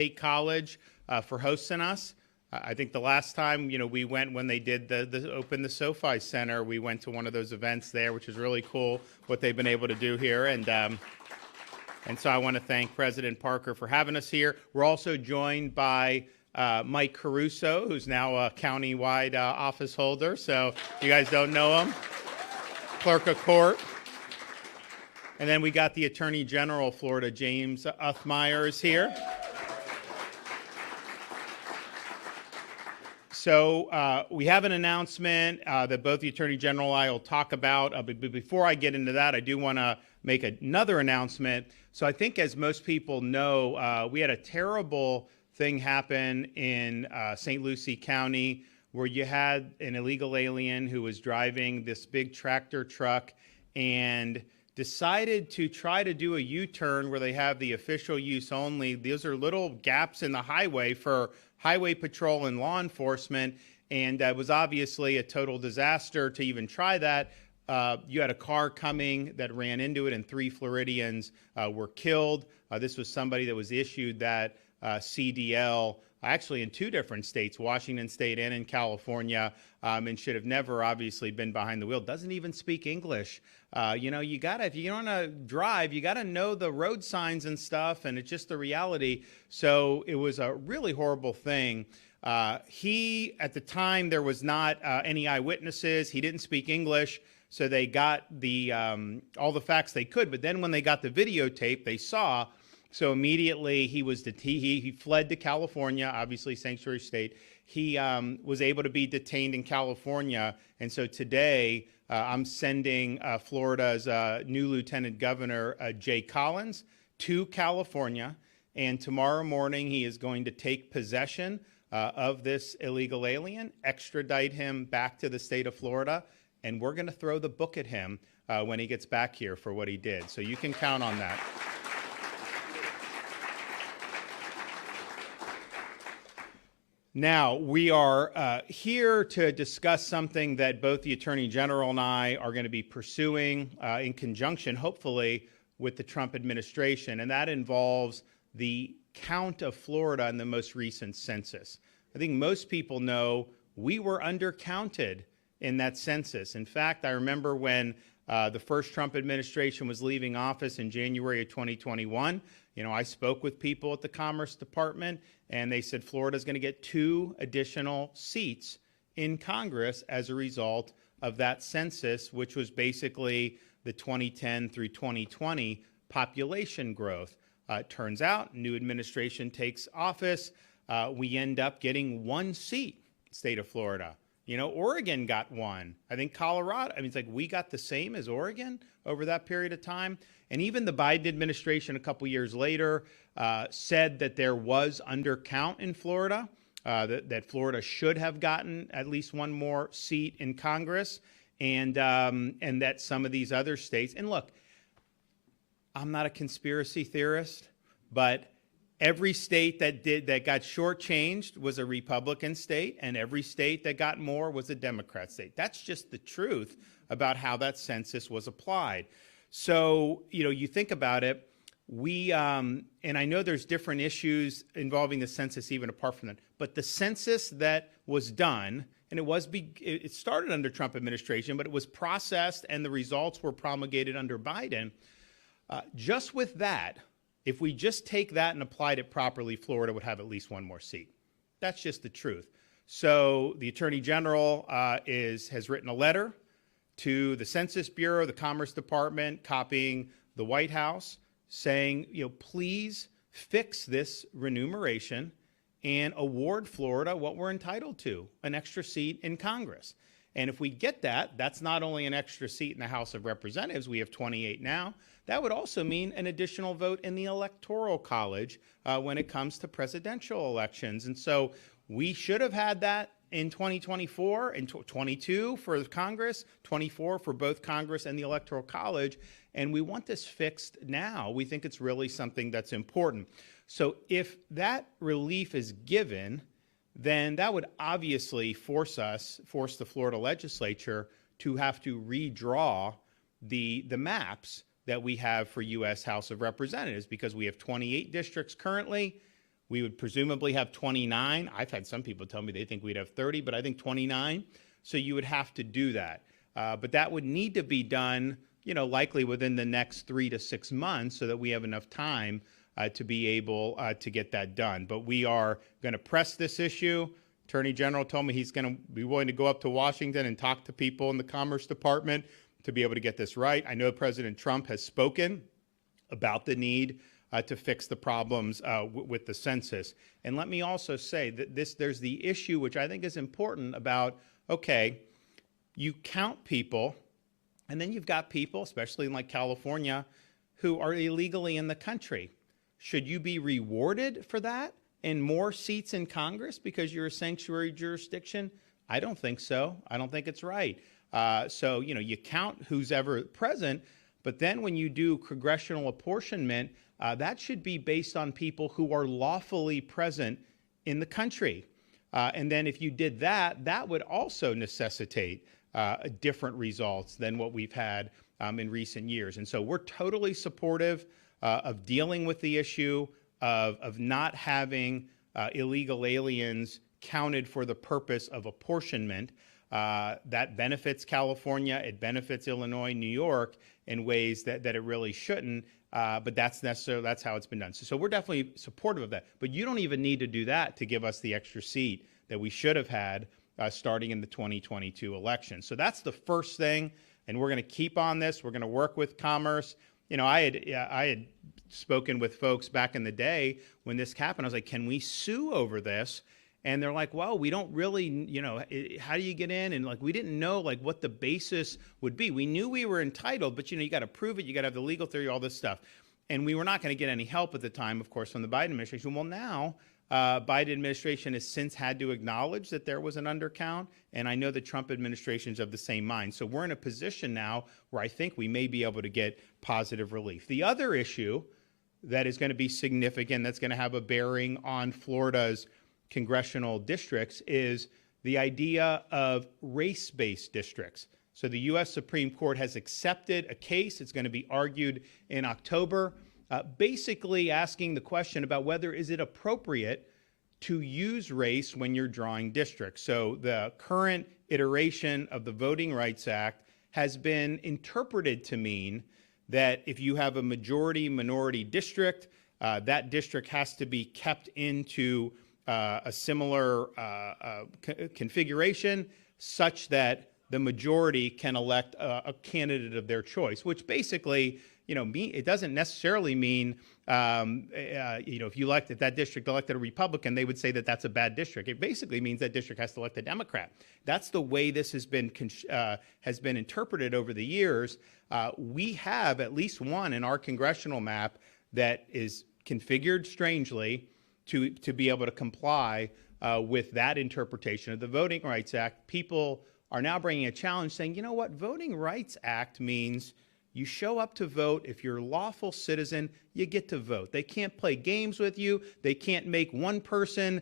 State College for hosting us. I think the last time, we went when they did open the SoFi Center, we went to one of those events there, which is really cool what they've been able to do here. And so I want to thank President Parker for having us here. We're also joined by Mike Caruso, who's now a county-wide office holder. So if you guys don't know him, clerk of court. And then we got the Attorney General of Florida, James Uthmeier, is here. So we have an announcement that both the Attorney General and I will talk about. But before I get into that, I do want to make another announcement. So I think, as most people know, we had a terrible thing happen in St. Lucie County where you had an illegal alien who was driving this big tractor truck and decided to try to do a U-turn where they have the official use only. Those are little gaps in the highway for highway patrol and law enforcement, and it was obviously a total disaster to even try that. You had a car coming that ran into it, and 3 Floridians were killed. This was somebody that was issued that CDL actually in 2 different states, Washington State and in California, and should have never obviously been behind the wheel. Doesn't even speak English. You gotta, if you want to drive, you gotta know the road signs and stuff, and it's just the reality. So it was a really horrible thing. At the time, there was not any eyewitnesses. He didn't speak English, so they got all the facts they could. But then when they got the videotape, they saw. So immediately he fled to California, obviously sanctuary state. He was able to be detained in California, and so today I'm sending Florida's new Lieutenant Governor, Jay Collins, to California, and tomorrow morning he is going to take possession of this illegal alien, extradite him back to the state of Florida, and we're going to throw the book at him when he gets back here for what he did. So you can count on that. Now, we are here to discuss something that both the Attorney General and I are going to be pursuing in conjunction, hopefully, with the Trump administration, and that involves the count of Florida in the most recent census. I think most people know we were undercounted in that census. In fact, I remember when the first Trump administration was leaving office in January of 2021, I spoke with people at the Commerce Department, and they said Florida's going to get 2 additional seats in Congress as a result of that census, which was basically the 2010 through 2020 population growth. It turns out, new administration takes office, we end up getting 1 seat, state of Florida. Oregon got 1. I think Colorado, it's like we got the same as Oregon over that period of time. And even the Biden administration a couple years later said that there was undercount in Florida, that Florida should have gotten at least 1 more seat in Congress, and that some of these other states, and look, I'm not a conspiracy theorist, but every state that got shortchanged was a Republican state, and every state that got more was a Democrat state. That's just the truth about how that census was applied. So, you think about it, and I know there's different issues involving the census even apart from that, but the census that was done, and it started under Trump administration, but it was processed and the results were promulgated under Biden. Just with that, if we just take that and applied it properly, Florida would have at least 1 more seat. That's just the truth. So the Attorney General has written a letter to the Census Bureau, the Commerce Department, copying the White House, saying, please fix this remuneration and award Florida what we're entitled to, an extra seat in Congress. And if we get that, that's not only an extra seat in the House of Representatives, we have 28 now, that would also mean an additional vote in the Electoral College when it comes to presidential elections. And so we should have had that in 2024 and 22 for Congress, 24 for both Congress and the Electoral College, and we want this fixed now. We think it's really something that's important. So if that relief is given, then that would obviously force the Florida legislature to have to redraw the maps that we have for U.S. House of Representatives, because we have 28 districts currently. We would presumably have 29. I've had some people tell me they think we'd have 30, but I think 29. So you would have to do that. But that would need to be done, likely within the next 3 to 6 months so that we have enough time to be able to get that done. But we are going to press this issue. Attorney General told me he's going to be willing to go up to Washington and talk to people in the Commerce Department to be able to get this right. I know President Trump has spoken about the need to fix the problems with the census. And let me also say that there's the issue, which I think is important, about, okay, you count people, and then you've got people, especially in like California, who are illegally in the country. Should you be rewarded for that and more seats in Congress because you're a sanctuary jurisdiction? I don't think so. I don't think it's right. So, you count who's ever present, but then when you do congressional apportionment, that should be based on people who are lawfully present in the country. And then if you did that, that would also necessitate different results than what we've had in recent years. And so we're totally supportive of dealing with the issue of not having illegal aliens counted for the purpose of apportionment. That benefits California, it benefits Illinois, New York in ways that it really shouldn't, but that's how it's been done. So we're definitely supportive of that. But you don't even need to do that to give us the extra seat that we should have had starting in the 2022 election. So that's the first thing, and we're going to keep on this. We're going to work with Commerce. I had spoken with folks back in the day when this happened. I was like, can we sue over this? And they're like, well, we don't really, how do you get in? And we didn't know what the basis would be. We knew we were entitled, but you got to prove it. You got to have the legal theory, all this stuff. And we were not going to get any help at the time, of course, from the Biden administration. Well, now Biden administration has since had to acknowledge that there was an undercount. And I know the Trump administration is of the same mind. So we're in a position now where I think we may be able to get positive relief. The other issue that is going to be significant, that's going to have a bearing on Florida's congressional districts, is the idea of race-based districts. So the U.S. Supreme Court has accepted a case. It's going to be argued in October, basically asking the question about whether is it appropriate to use race when you're drawing districts. So the current iteration of the Voting Rights Act has been interpreted to mean that if you have a majority-minority district, that district has to be kept into a similar configuration such that the majority can elect a candidate of their choice, which basically, it doesn't necessarily mean, if that district elected a Republican, they would say that that's a bad district. It basically means that district has to elect a Democrat. That's the way this has been interpreted over the years. We have at least one in our congressional map that is configured strangely to be able to comply with that interpretation of the Voting Rights Act. People are now bringing a challenge saying, you know what, Voting Rights Act means you show up to vote. If you're a lawful citizen, you get to vote. They can't play games with you. They can't make one person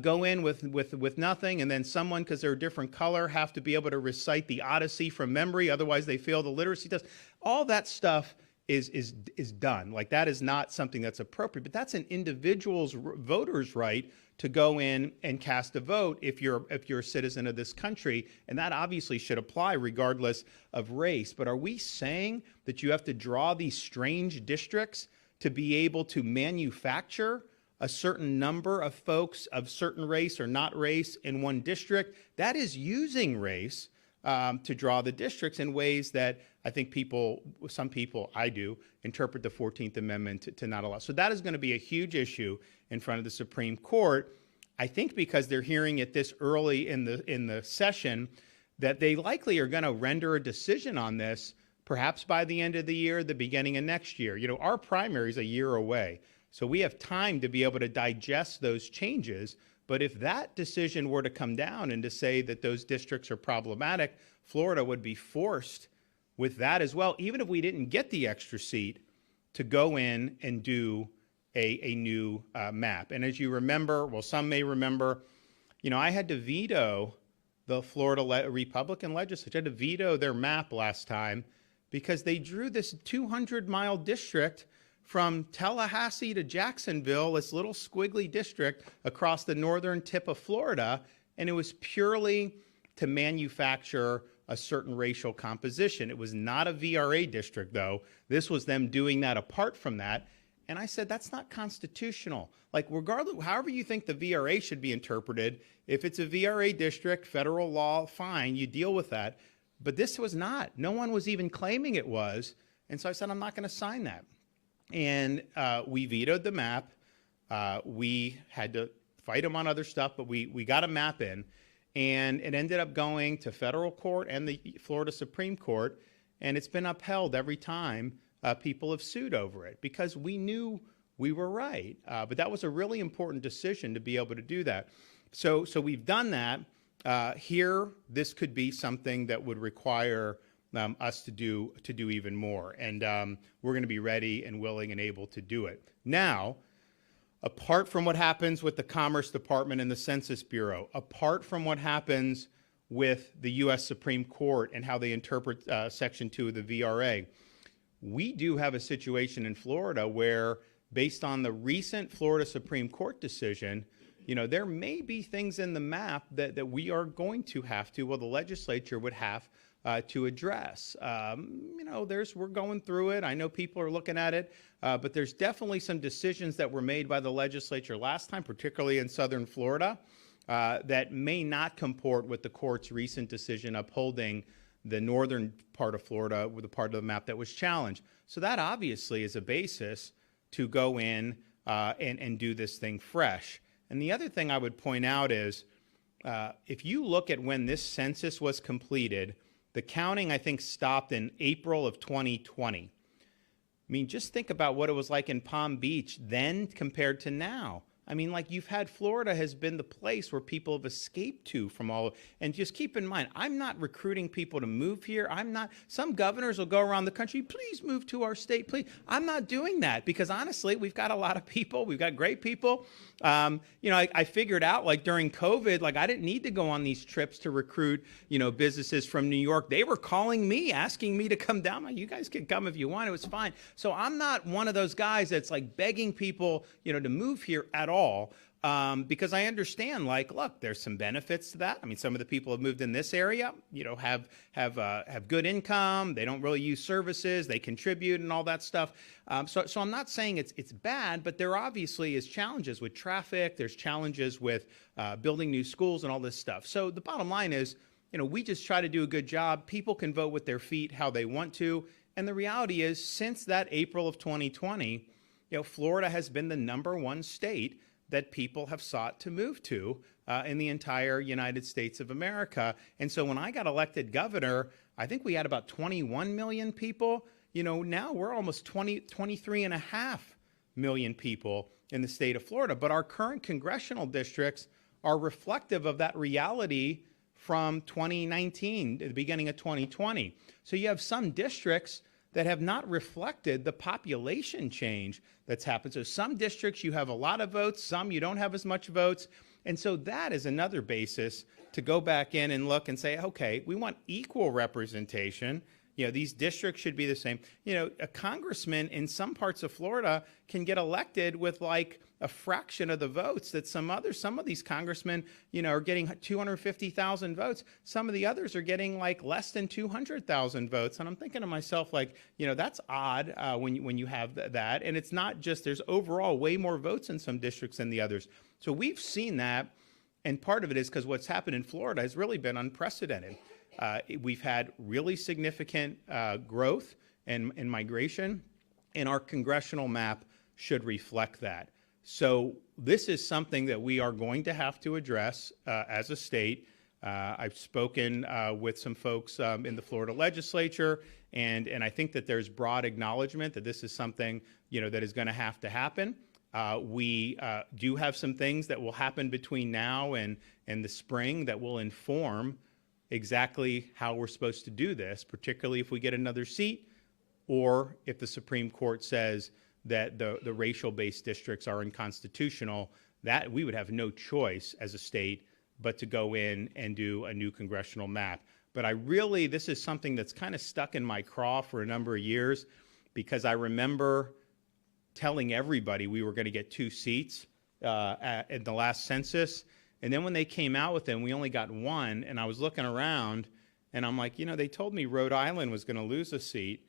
go in with nothing, and then someone, because they're a different color, have to be able to recite the Odyssey from memory. Otherwise, they fail the literacy test. All that stuff is done. That is not something that's appropriate, but that's an individual's voter's right to go in and cast a vote if you're a citizen of this country, and that obviously should apply regardless of race. But are we saying that you have to draw these strange districts to be able to manufacture a certain number of folks of certain race or not race in one district? That is using race to draw the districts in ways that I think some people, I do, interpret the 14th Amendment to not allow. So that is going to be a huge issue in front of the Supreme Court. I think because they're hearing it this early in the session, that they likely are going to render a decision on this perhaps by the end of the year, the beginning of next year. Our primary is a year away, so we have time to be able to digest those changes. But if that decision were to come down and to say that those districts are problematic, Florida would be forced with that as well, even if we didn't get the extra seat, to go in and do a new map. And as you remember, well, some may remember, I had to veto the Florida Republican legislature. I had to veto their map last time because they drew this 200-mile district from Tallahassee to Jacksonville, this little squiggly district across the northern tip of Florida, and it was purely to manufacture a certain racial composition. It was not a VRA district, though. This was them doing that apart from that. And I said, that's not constitutional. Like, regardless, however you think the VRA should be interpreted, if it's a VRA district, federal law, fine, you deal with that. But this was not. No one was even claiming it was. And so I said, I'm not going to sign that. And we vetoed the map. We had to fight them on other stuff, but we got a map in. And it ended up going to federal court and the Florida Supreme Court. And it's been upheld every time people have sued over it because we knew we were right. But that was a really important decision to be able to do that. So we've done that. Here, this could be something that would require us to do even more. And we're going to be ready and willing and able to do it. Now, apart from what happens with the Commerce Department and the Census Bureau, apart from what happens with the U.S. Supreme Court and how they interpret Section 2 of the VRA, we do have a situation in Florida where, based on the recent Florida Supreme Court decision, there may be things in the map that we are going to have to, well, the legislature would have to address. We're going through it. I know people are looking at it, but there's definitely some decisions that were made by the legislature last time, particularly in southern Florida, that may not comport with the court's recent decision upholding the northern part of Florida with the part of the map that was challenged. So that obviously is a basis to go in and do this thing fresh. And the other thing I would point out is, if you look at when this census was completed, the counting, I think, stopped in April of 2020. I mean, just think about what it was like in Palm Beach then compared to now. I mean, like, you've had Florida has been the place where people have escaped to from all, and just keep in mind, I'm not recruiting people to move here. Some governors will go around the country, please move to our state, please. I'm not doing that because honestly, we've got a lot of people. We've got great people. I figured out, like, during COVID, like, I didn't need to go on these trips to recruit, businesses from New York. They were calling me, asking me to come down. Like, you guys can come if you want. It was fine. So I'm not one of those guys that's like begging people, to move here at all. Because I understand, like, look, there's some benefits to that. I mean, some of the people have moved in this area, have good income. They don't really use services. They contribute and all that stuff. So I'm not saying it's bad, but there obviously is challenges with traffic. There's challenges with building new schools and all this stuff. So the bottom line is, we just try to do a good job. People can vote with their feet how they want to. And the reality is, since that April of 2020, Florida has been the #1 state that people have sought to move to in the entire United States of America. And so when I got elected governor, I think we had about 21 million people. Now we're almost 23.5 million people in the state of Florida. But our current congressional districts are reflective of that reality from 2019, the beginning of 2020. So you have some districts that have not reflected the population change that's happened. So some districts you have a lot of votes, some you don't have as much votes. And so that is another basis to go back in and look and say, okay, we want equal representation. These districts should be the same. A congressman in some parts of Florida can get elected with like a fraction of the votes that some of these congressmen, are getting 250,000 votes. Some of the others are getting like less than 200,000 votes. And I'm thinking to myself, like, that's odd when you have that. And it's not just, there's overall way more votes in some districts than the others. So we've seen that. And part of it is because what's happened in Florida has really been unprecedented. We've had really significant growth and migration, and our congressional map should reflect that. So this is something that we are going to have to address as a state. I've spoken with some folks in the Florida legislature, and I think that there's broad acknowledgement that this is something that is going to happen. We do have some things that will happen between now and the spring that will inform exactly how we're supposed to do this, particularly if we get another seat or if the Supreme Court says that the racial-based districts are unconstitutional. That we would have no choice as a state but to go in and do a new congressional map. But this is something that's kind of stuck in my craw for a number of years, because I remember telling everybody we were going to get 2 seats in the last census. And then when they came out with them, we only got 1. And I was looking around, and I'm like, they told me Rhode Island was going to lose a seat,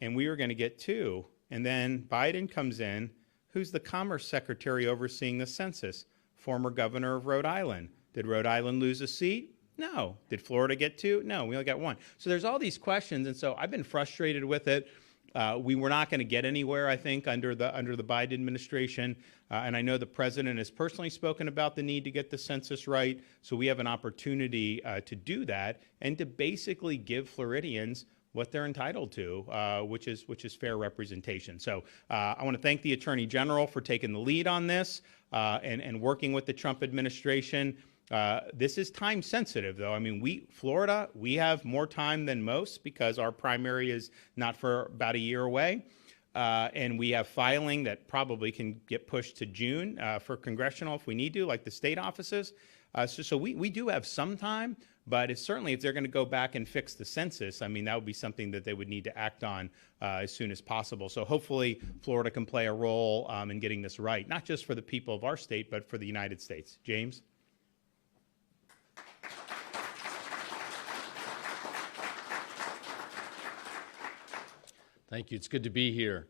and we were going to get 2. And then Biden comes in. Who's the Commerce Secretary overseeing the census? Former governor of Rhode Island. Did Rhode Island lose a seat? No. Did Florida get 2? No, we only got 1. So there's all these questions, and so I've been frustrated with it. We were not going to get anywhere, I think, under the Biden administration. And I know the president has personally spoken about the need to get the census right. So we have an opportunity to do that and to basically give Floridians what they're entitled to, which is fair representation. So I want to thank the Attorney General for taking the lead on this and working with the Trump administration. This is time sensitive, though. I mean, Florida, we have more time than most because our primary is not for about a year away. And we have filing that probably can get pushed to June for congressional if we need to, like the state offices. So we do have some time, but it's certainly if they're going to go back and fix the census, I mean, that would be something that they would need to act on as soon as possible. So hopefully Florida can play a role in getting this right, not just for the people of our state, but for the United States. James? Thank you. It's good to be here.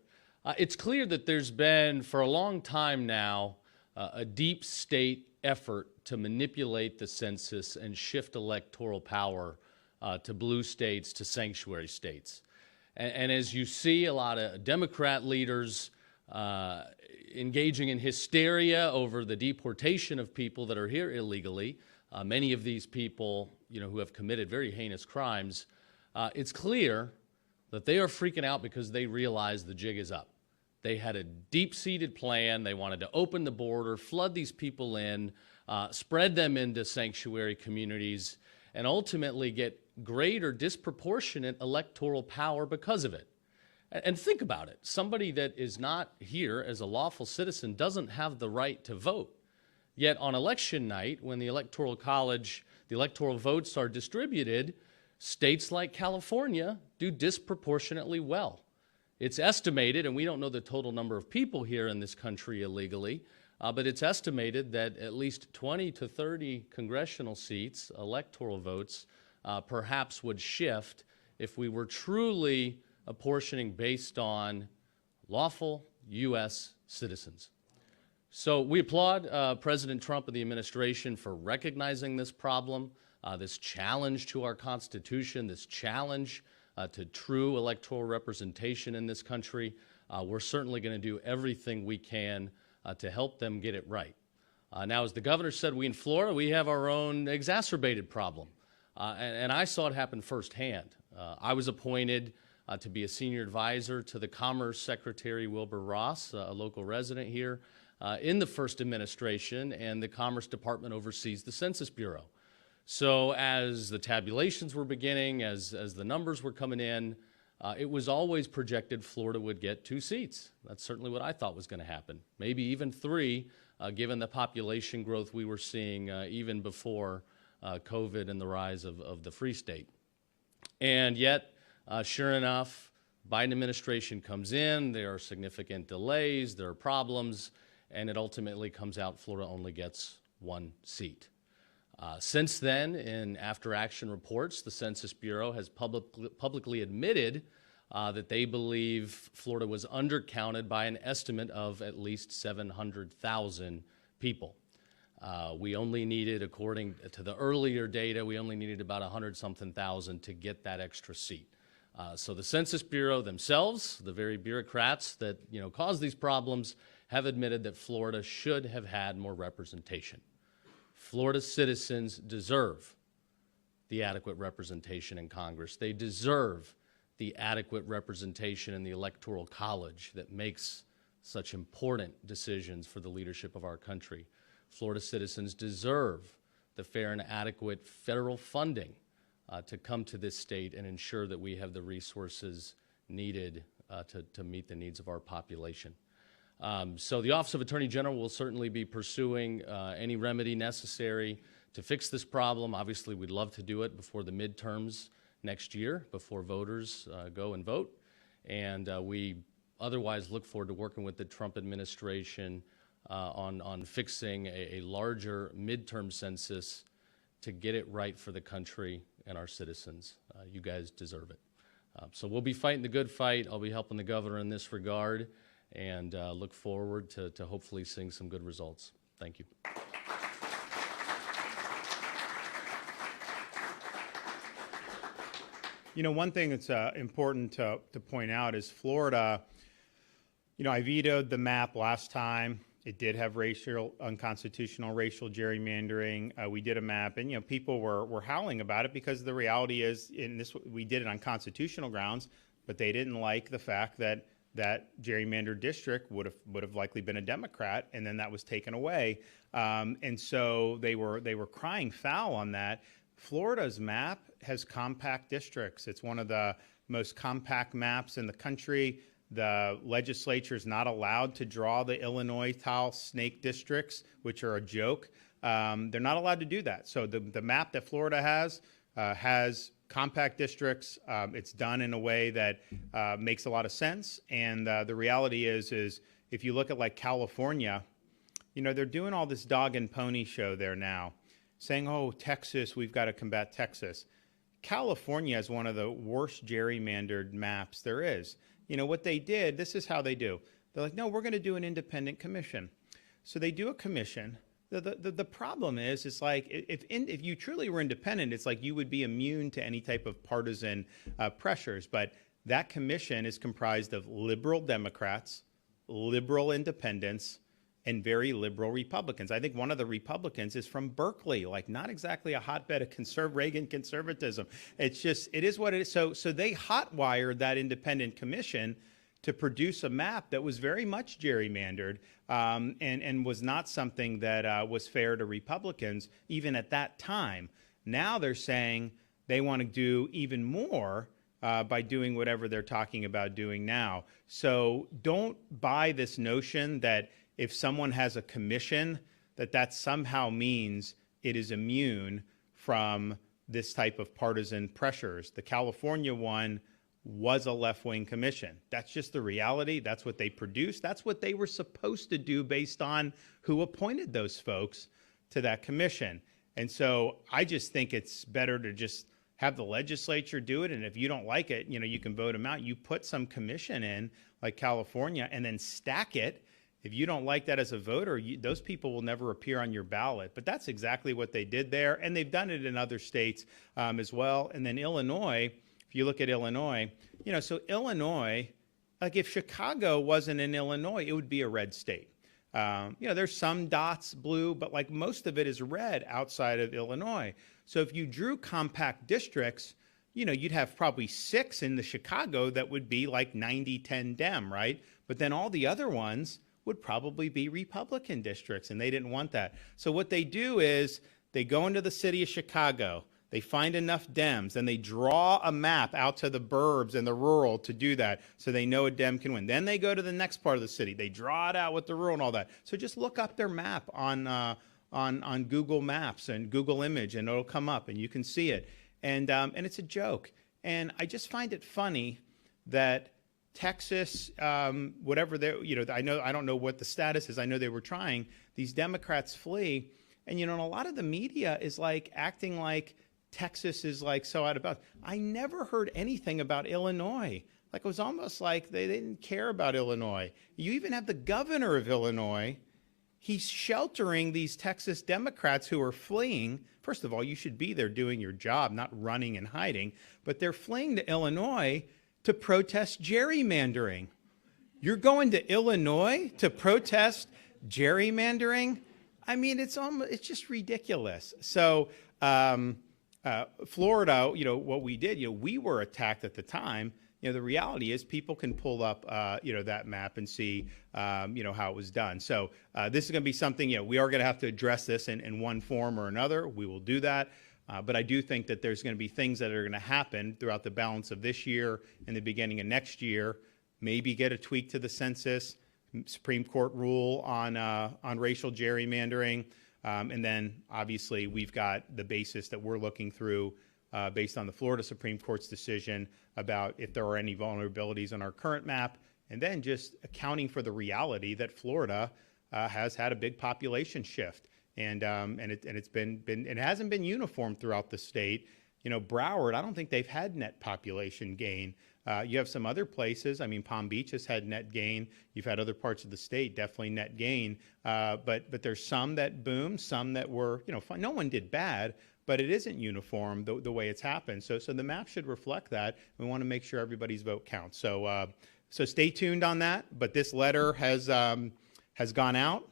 It's clear that there's been, for a long time now, a deep state effort to manipulate the census and shift electoral power to blue states, to sanctuary states. And as you see, a lot of Democrat leaders engaging in hysteria over the deportation of people that are here illegally, many of these people, who have committed very heinous crimes, it's clear that they are freaking out because they realize the jig is up. They had a deep-seated plan. They wanted to open the border, flood these people in, spread them into sanctuary communities, and ultimately get great or disproportionate electoral power because of it. And think about it. Somebody that is not here as a lawful citizen doesn't have the right to vote. Yet on election night, when the Electoral College, the electoral votes are distributed, states like California do disproportionately well. It's estimated, and we don't know the total number of people here in this country illegally, but it's estimated that at least 20 to 30 congressional seats, electoral votes, perhaps would shift if we were truly apportioning based on lawful U.S. citizens. So we applaud President Trump and the administration for recognizing this problem, this challenge to our Constitution, this challenge to true electoral representation in this country. We're certainly going to do everything we can to help them get it right. Now, as the governor said, we in Florida, we have our own exacerbated problem. And I saw it happen firsthand. I was appointed to be a senior advisor to the Commerce Secretary, Wilbur Ross, a local resident here, in the first administration, and the Commerce Department oversees the Census Bureau. So as the tabulations were beginning, as the numbers were coming in, it was always projected Florida would get 2 seats. That's certainly what I thought was going to happen, maybe even 3, given the population growth we were seeing even before COVID and the rise of the Free State. And yet, sure enough, Biden administration comes in, there are significant delays, there are problems, and it ultimately comes out Florida only gets 1 seat. Since then, in after-action reports, the Census Bureau has publicly admitted that they believe Florida was undercounted by an estimate of at least 700,000 people. We only needed, according to the earlier data, we only needed about 100-something thousand to get that extra seat. So the Census Bureau themselves, the very bureaucrats that cause these problems, have admitted that Florida should have had more representation. Florida citizens deserve the adequate representation in Congress. They deserve the adequate representation in the Electoral College that makes such important decisions for the leadership of our country. Florida citizens deserve the fair and adequate federal funding to come to this state and ensure that we have the resources needed to meet the needs of our population. So the Office of Attorney General will certainly be pursuing any remedy necessary to fix this problem. Obviously, we'd love to do it before the midterms next year, before voters go and vote. And we otherwise look forward to working with the Trump administration on fixing a larger midterm census to get it right for the country and our citizens. You guys deserve it. So we'll be fighting the good fight. I'll be helping the governor in this regard, and look forward to hopefully seeing some good results. Thank you. You know, one thing that's important to point out is Florida, you know, I vetoed the map last time. It did have unconstitutional racial gerrymandering. We did a map, and, you know, people were howling about it because the reality is, we did it on constitutional grounds, but they didn't like the fact that that gerrymandered district would have likely been a Democrat, and then that was taken away. And so they were crying foul on that. Florida's map has compact districts. It's one of the most compact maps in the country. The legislature is not allowed to draw the Illinois-style snake districts, which are a joke. They're not allowed to do that. So the map that Florida has compact districts. It's done in a way that makes a lot of sense. And the reality is if you look at like California, you know, they're doing all this dog and pony show there now, saying, oh, Texas, we've got to combat Texas. California is one of the worst gerrymandered maps there is. You know, what they did, this is how they do. They're like, no, we're going to do an independent commission. So they do a commission. The problem is, it's like, if you truly were independent, it's like you would be immune to any type of partisan pressures. But that commission is comprised of liberal Democrats, liberal independents, and very liberal Republicans. I think one of the Republicans is from Berkeley, like not exactly a hotbed of Reagan conservatism. It's just, it is what it is. So they hotwired that independent commission to produce a map that was very much gerrymandered and was not something that was fair to Republicans, even at that time. Now they're saying they want to do even more by doing whatever they're talking about doing now. So don't buy this notion that if someone has a commission, that somehow means it is immune from this type of partisan pressures. The California one was a left-wing commission. That's just the reality. That's what they produced. That's what they were supposed to do based on who appointed those folks to that commission. And so I just think it's better to just have the legislature do it. And if you don't like it, you know, you can vote them out. You put some commission in, like California, and then stack it. If you don't like that as a voter, those people will never appear on your ballot. But that's exactly what they did there, and they've done it in other states as well. And then Illinois, if you look at Illinois, you know, so Illinois, like if Chicago wasn't in Illinois, it would be a red state. You know, there's some dots blue, but like most of it is red outside of Illinois. So if you drew compact districts, you know, you'd have probably 6 in the Chicago that would be like 90-10 Dem, right? But then all the other ones would probably be Republican districts, and they didn't want that. So what they do is they go into the city of Chicago, they find enough Dems, and they draw a map out to the burbs and the rural to do that, so they know a Dem can win. Then they go to the next part of the city. They draw it out with the rural and all that. So just look up their map on Google Maps and Google Image, and it'll come up, and you can see it. And it's a joke. And I just find it funny that Texas, whatever they, you know, I don't know what the status is. I know they were trying. These Democrats flee, and you know, a lot of the media is like acting like Texas is like so out of bounds. I never heard anything about Illinois. Like it was almost like they didn't care about Illinois. You even have the governor of Illinois. He's sheltering these Texas Democrats who are fleeing. First of all, you should be there doing your job, not running and hiding. But they're fleeing to Illinois to protest gerrymandering. You're going to Illinois to protest gerrymandering? I mean, it's just ridiculous. So Florida, you know, what we did, you know, we were attacked at the time. You know, the reality is people can pull up, you know, that map and see, you know, how it was done. So this is going to be something, you know, we are going to have to address this in one form or another. We will do that. But I do think that there's going to be things that are going to happen throughout the balance of this year and the beginning of next year. Maybe get a tweak to the census, Supreme Court rule on racial gerrymandering. And then, obviously, we've got the basis that we're looking through based on the Florida Supreme Court's decision about if there are any vulnerabilities on our current map and then just accounting for the reality that Florida has had a big population shift, and it hasn't been uniform throughout the state. You know, Broward, I don't think they've had net population gain. You have some other places. I mean, Palm Beach has had net gain. You've had other parts of the state definitely net gain. But there's some that boomed, some that were, you know, fine. No one did bad, but it isn't uniform the way it's happened. So the map should reflect that. We want to make sure everybody's vote counts. So stay tuned on that. But this letter has gone out.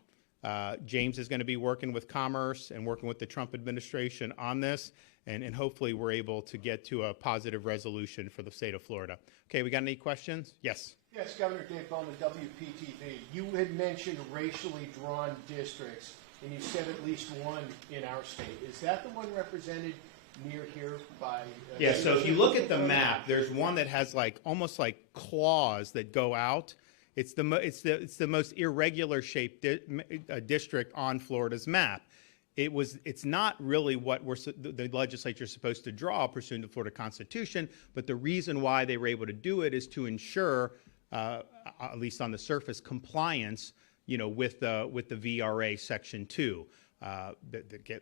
James is going to be working with Commerce and working with the Trump administration on this. And hopefully we're able to get to a positive resolution for the state of Florida. Okay, we got any questions? Yes. Yes, Governor Dave Bowman, WPTV. You had mentioned racially drawn districts, and you said at least one in our state. Is that the one represented near here by? Yeah. So if you look at the map, there's one that has like almost like claws that go out. It's the most irregular shaped district on Florida's map. It's not really what the legislature is supposed to draw pursuant to the Florida Constitution, but the reason why they were able to do it is to ensure, at least on the surface, compliance, you know, with the VRA Section 2.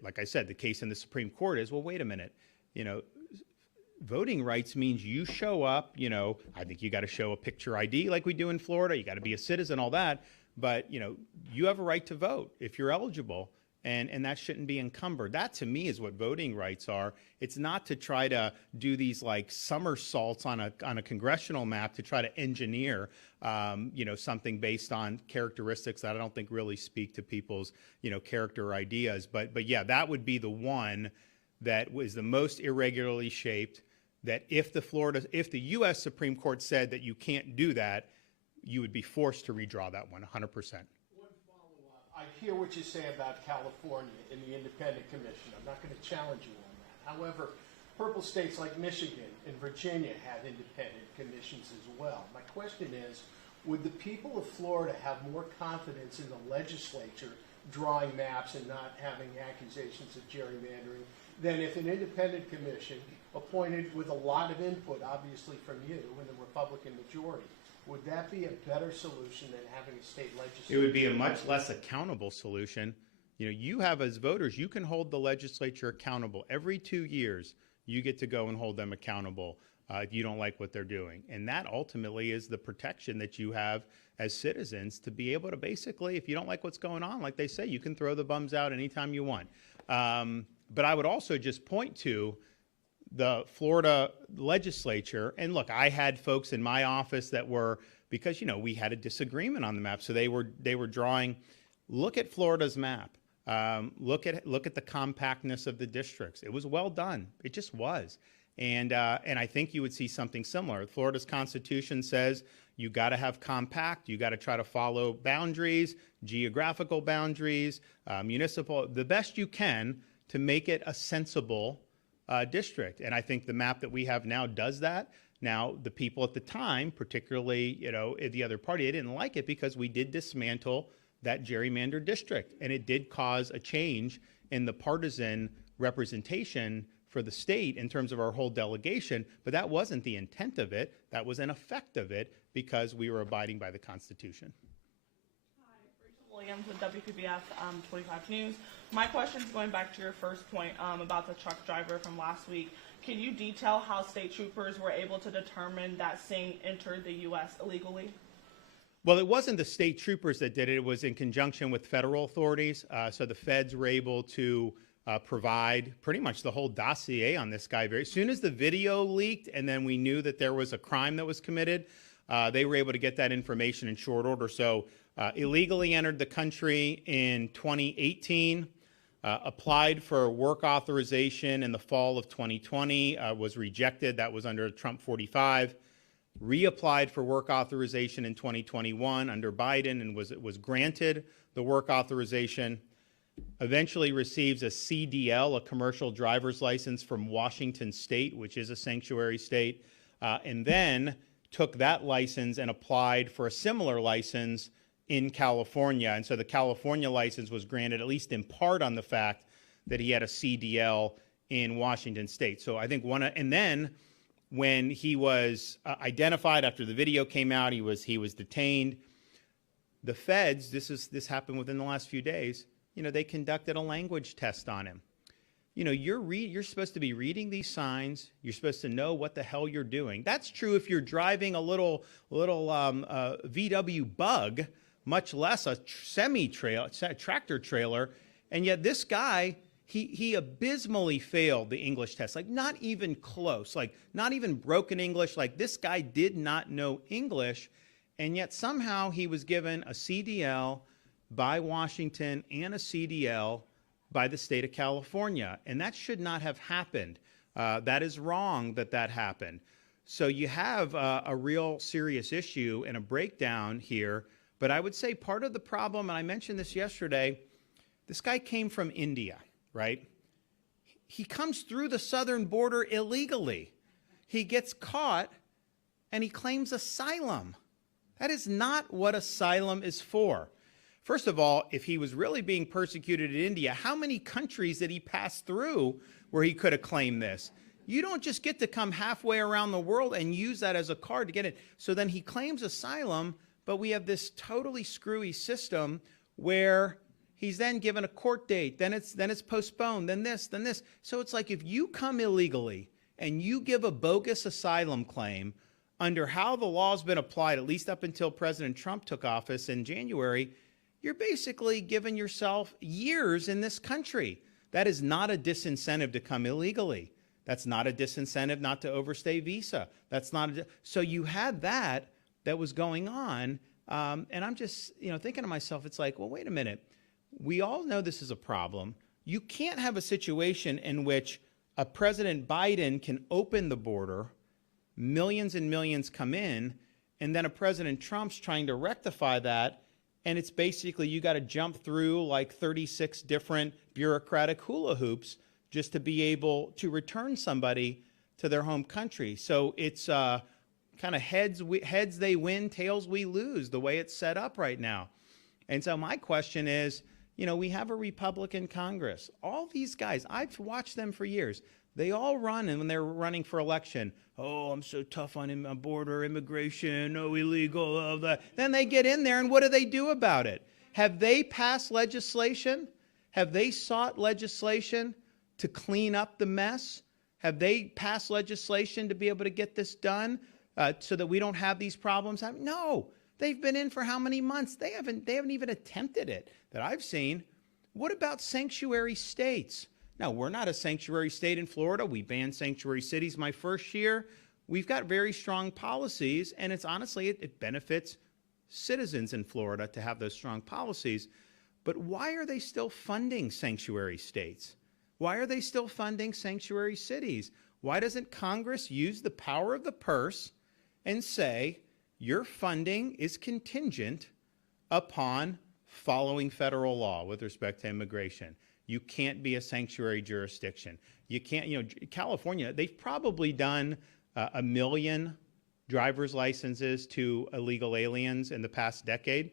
Like I said, the case in the Supreme Court is, well, wait a minute, you know, voting rights means you show up, you know, I think you got to show a picture ID like we do in Florida. You got to be a citizen, all that, but you know, you have a right to vote if you're eligible. And that shouldn't be encumbered. That, to me, is what voting rights are. It's not to try to do these like somersaults on a congressional map to try to engineer, you know, something based on characteristics that I don't think really speak to people's, you know, character or ideas. But yeah, that would be the one that was the most irregularly shaped. That if the U.S. Supreme Court said that you can't do that, you would be forced to redraw that one 100%. I hear what you say about California and the Independent Commission. I'm not going to challenge you on that. However, purple states like Michigan and Virginia have independent commissions as well. My question is, would the people of Florida have more confidence in the legislature drawing maps and not having accusations of gerrymandering than if an independent commission appointed with a lot of input, obviously from you and the Republican majority? Would that be a better solution than having a state legislature? It would be a much less accountable solution. You know, you have as voters, you can hold the legislature accountable. Every 2 years, you get to go and hold them accountable if you don't like what they're doing. And that ultimately is the protection that you have as citizens to be able to basically, if you don't like what's going on, like they say, you can throw the bums out anytime you want. But I would also just point to the Florida legislature, and look, I had folks in my office that were, because you know we had a disagreement on the map, so they were drawing. Look at Florida's map. Look at the compactness of the districts. It was well done. It just was, and I think you would see something similar. Florida's Constitution says you got to have compact. You got to try to follow boundaries, geographical boundaries, municipal, the best you can to make it a sensible district. And I think the map that we have now does that. Now, the people at the time, particularly, you know, the other party, they didn't like it because we did dismantle that gerrymandered district. And it did cause a change in the partisan representation for the state in terms of our whole delegation. But that wasn't the intent of it. That was an effect of it because we were abiding by the Constitution. Williams with WPBF 25 News. My question is going back to your first point about the truck driver from last week. Can you detail how state troopers were able to determine that Singh entered the U.S. illegally? Well, it wasn't the state troopers that did it. It was in conjunction with federal authorities. So the feds were able to provide pretty much the whole dossier on this guy. As soon as the video leaked and then we knew that there was a crime that was committed, they were able to get that information in short order. So illegally entered the country in 2018, applied for work authorization in the fall of 2020, was rejected. That was under Trump 45. Reapplied for work authorization in 2021 under Biden and was granted the work authorization. Eventually receives a CDL, a commercial driver's license from Washington State, which is a sanctuary state, and then took that license and applied for a similar license in California. And so the California license was granted at least in part on the fact that he had a CDL in Washington State. So I think and then when he was identified after the video came out, he was detained. The feds, this happened within the last few days, they conducted a language test on him. You're supposed to be reading these signs. You're supposed to know what the hell you're doing. That's true if you're driving a little VW Bug, much less a tractor trailer. And yet this guy, he abysmally failed the English test. Like, not even close. Like, not even broken English. Like, this guy did not know English. And yet somehow he was given a CDL by Washington and a CDL by the state of California. And that should not have happened. That is wrong that happened. So you have a real serious issue and a breakdown here. But I would say part of the problem, and I mentioned this yesterday, this guy came from India, right? He comes through the southern border illegally. He gets caught and he claims asylum. That is not what asylum is for. First of all, if he was really being persecuted in India, how many countries did he pass through where he could have claimed this? You don't just get to come halfway around the world and use that as a card to get it. So then he claims asylum, but we have this totally screwy system where he's then given a court date, then it's postponed, then this. So it's like if you come illegally and you give a bogus asylum claim under how the law's been applied, at least up until President Trump took office in January, you're basically giving yourself years in this country. That is not a disincentive to come illegally. That's not a disincentive not to overstay visa. That's not so you had that was going on, and I'm just thinking to myself, it's like, well, wait a minute. We all know this is a problem. You can't have a situation in which a President Biden can open the border, millions and millions come in, and then a President Trump's trying to rectify that, and it's basically you got to jump through like 36 different bureaucratic hula hoops just to be able to return somebody to their home country. So it's kind of heads they win, tails we lose, the way it's set up right now. And so my question is, we have a Republican Congress. All these guys, I've watched them for years. They all run, and when they're running for election, oh, I'm so tough on border immigration, no illegal, all that. Then they get in there, and what do they do about it? Have they passed legislation? Have they sought legislation to clean up the mess? Have they passed legislation to be able to get this done so that we don't have these problems? No. They've been in for how many months? They haven't even attempted it that I've seen. What about sanctuary states? Now, we're not a sanctuary state in Florida. We banned sanctuary cities my first year. We've got very strong policies, and it's honestly, it benefits citizens in Florida to have those strong policies. But why are they still funding sanctuary states? Why are they still funding sanctuary cities? Why doesn't Congress use the power of the purse and say, your funding is contingent upon following federal law with respect to immigration? You can't be a sanctuary jurisdiction. You can't, California, they've probably done 1 million driver's licenses to illegal aliens in the past decade.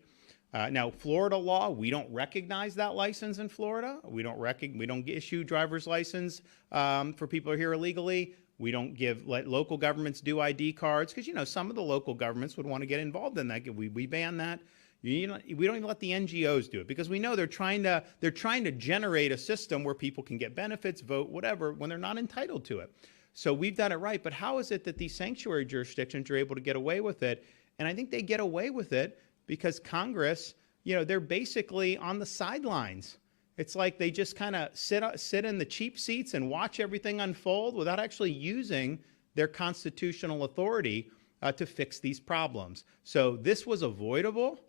Now, Florida law, we don't recognize that license in Florida. We don't issue driver's license for people who are here illegally. We don't let local governments do ID cards because, some of the local governments would want to get involved in that. We ban that. We don't even let the NGOs do it because we know they're trying to generate a system where people can get benefits, vote, whatever, when they're not entitled to it. So we've done it right. But how is it that these sanctuary jurisdictions are able to get away with it? And I think they get away with it because Congress, they're basically on the sidelines. It's like they just kind of sit in the cheap seats and watch everything unfold without actually using their constitutional authority to fix these problems. So this was avoidable.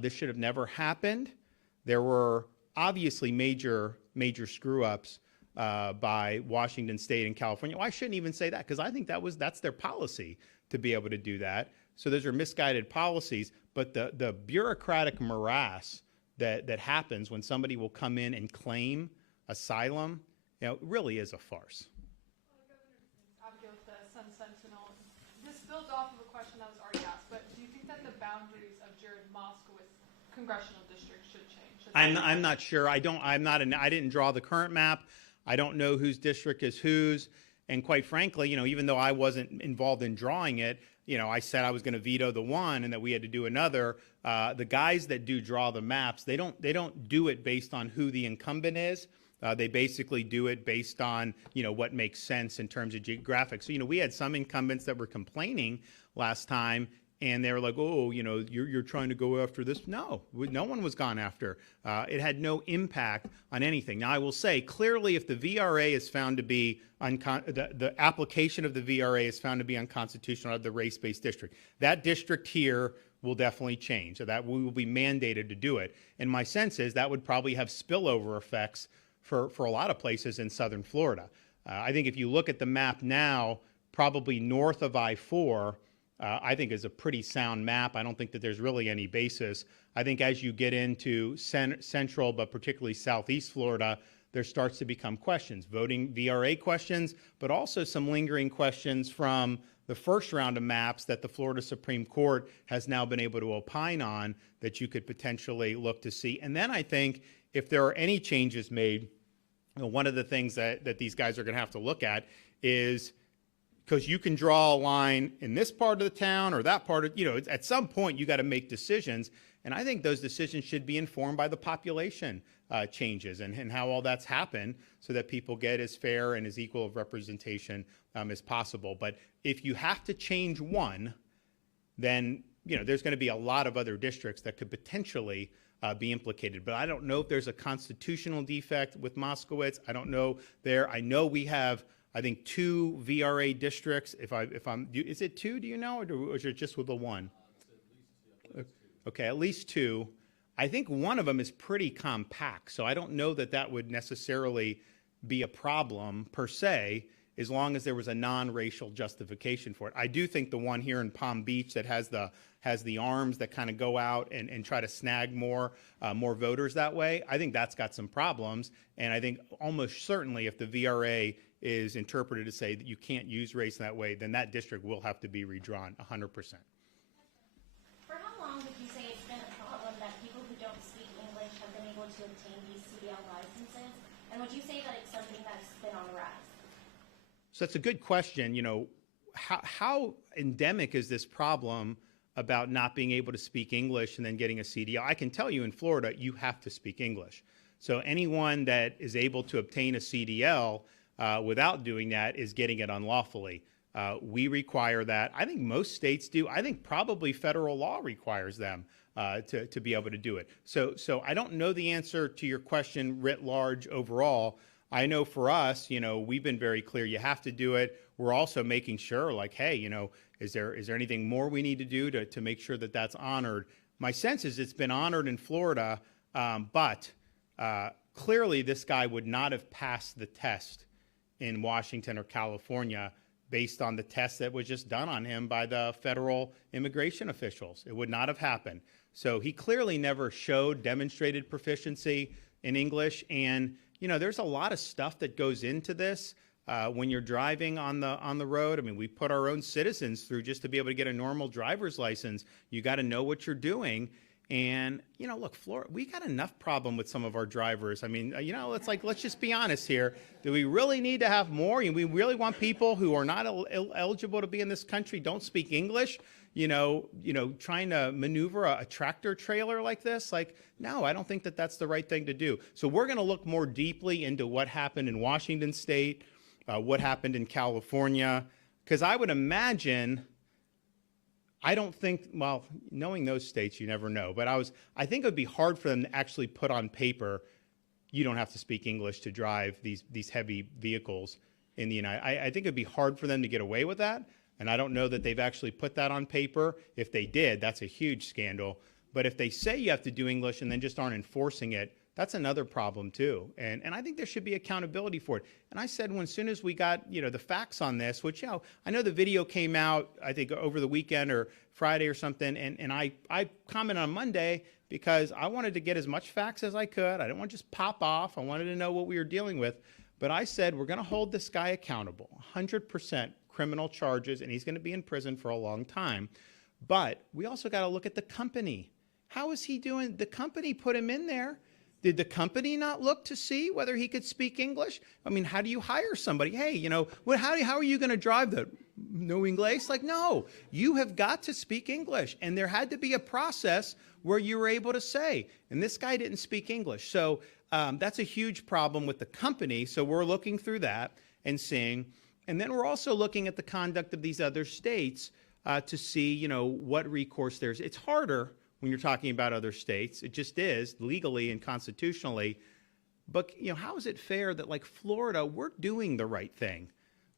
This should have never happened. There were obviously major screw-ups by Washington State and California. Well, I shouldn't even say that because I think that's their policy to be able to do that. So those are misguided policies. But the bureaucratic morass that happens when somebody will come in and claim asylum, really is a farce. Abigail with the Sun Sentinel. This builds off of a question that was already asked, but do you think that the boundaries of Jared Moskowitz congressional district should change? I'm not sure. I didn't draw the current map. I don't know whose district is whose. And quite frankly, even though I wasn't involved in drawing it, I said I was going to veto the one and that we had to do another. The guys that do draw the maps, they don't do it based on who the incumbent is. They basically do it based on, what makes sense in terms of geographic. So, we had some incumbents that were complaining last time, and they were like, oh, you're trying to go after this. No one was gone after. It had no impact on anything. Now, I will say, clearly, if the VRA is found to be, the application of the VRA is found to be unconstitutional of the race-based district, that district here will definitely change. So that we will be mandated to do it. And my sense is that would probably have spillover effects for a lot of places in southern Florida. I think if you look at the map now, probably north of I-4, I think is a pretty sound map. I don't think that there's really any basis. I think as you get into central, but particularly southeast Florida, there starts to become questions, voting VRA questions, but also some lingering questions from the first round of maps that the Florida Supreme Court has now been able to opine on that you could potentially look to see. And then I think if there are any changes made, one of the things that these guys are going to have to look at is, because you can draw a line in this part of the town or that part of, at some point you got to make decisions. And I think those decisions should be informed by the population changes and how all that's happened so that people get as fair and as equal of representation as possible. But if you have to change one, then, there's going to be a lot of other districts that could potentially be implicated. But I don't know if there's a constitutional defect with Moskowitz. I don't know there. I know we have, I think, 2 VRA districts. Is it 2, do you know, or is it just with the one? Okay, at least 2. I think one of them is pretty compact, so I don't know that that would necessarily be a problem per se, as long as there was a non-racial justification for it. I do think the one here in Palm Beach that has the arms that kind of go out and try to snag more voters that way, I think that's got some problems. And I think almost certainly if the VRA is interpreted to say that you can't use race in that way, then that district will have to be redrawn 100%. For how long would you say it's been a problem that people who don't speak English have been able to obtain these CDL licenses? And would you say that it's something that's been on the rise? So that's a good question. How endemic is this problem about not being able to speak English and then getting a CDL? I can tell you in Florida, you have to speak English. So anyone that is able to obtain a CDL without doing that is getting it unlawfully. We require that. I think most states do. I think probably federal law requires them to be able to do it. So I don't know the answer to your question writ large overall. I know for us, we've been very clear. You have to do it. We're also making sure, like, hey, is there anything more we need to do to make sure that that's honored? My sense is it's been honored in Florida, but clearly this guy would not have passed the test in Washington or California based on the test that was just done on him by the federal immigration officials. It would not have happened. So he clearly never demonstrated proficiency in English. And, there's a lot of stuff that goes into this when you're driving on the road. I mean, we put our own citizens through just to be able to get a normal driver's license. You got to know what you're doing. And, look, Florida, we got enough problem with some of our drivers. I mean, it's like, let's just be honest here. Do we really need to have more? We really want people who are not eligible to be in this country, don't speak English, trying to maneuver a tractor trailer like this? Like, no, I don't think that that's the right thing to do. So we're going to look more deeply into what happened in Washington State, what happened in California, because I would imagine, I don't think, well, knowing those states, you never know, but I think it would be hard for them to actually put on paper, you don't have to speak English to drive these heavy vehicles in the United States. I think it'd be hard for them to get away with that, and I don't know that they've actually put that on paper. If they did, that's a huge scandal. But if they say you have to do English and then just aren't enforcing it, that's another problem too. And I think there should be accountability for it. And I said, as soon as we got, the facts on this, which, I know the video came out, I think over the weekend or Friday or something. And I commented on Monday because I wanted to get as much facts as I could. I didn't want to just pop off. I wanted to know what we were dealing with. But I said, we're going to hold this guy accountable, 100% criminal charges, and he's going to be in prison for a long time. But we also got to look at the company. How is he doing? The company put him in there Did the company not look to see whether he could speak English? I mean, how do you hire somebody? Hey, you know, how are you going to drive that? No English? Like, no, you have got to speak English. And there had to be a process where you were able to say, and this guy didn't speak English. So that's a huge problem with the company. So we're looking through that and seeing. And then we're also looking at the conduct of these other states to see, you know, what recourse there's. It's harder when you're talking about other states. It just is, legally and constitutionally. But, you know, how is it fair that, like Florida, we're doing the right thing?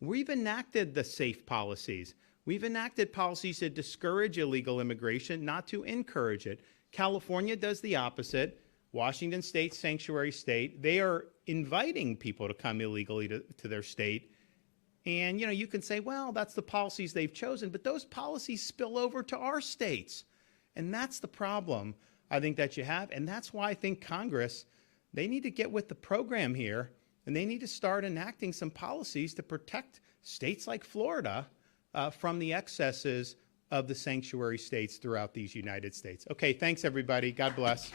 We've enacted the safe policies. We've enacted policies to discourage illegal immigration, not to encourage it. California does the opposite. Washington State, sanctuary state, they are inviting people to come illegally to their state. And, you know, you can say, well, that's the policies they've chosen, but those policies spill over to our states. And that's the problem, I think, that you have. And that's why I think Congress, they need to get with the program here, and they need to start enacting some policies to protect states like Florida from the excesses of the sanctuary states throughout these United States. Okay, thanks, everybody. God bless.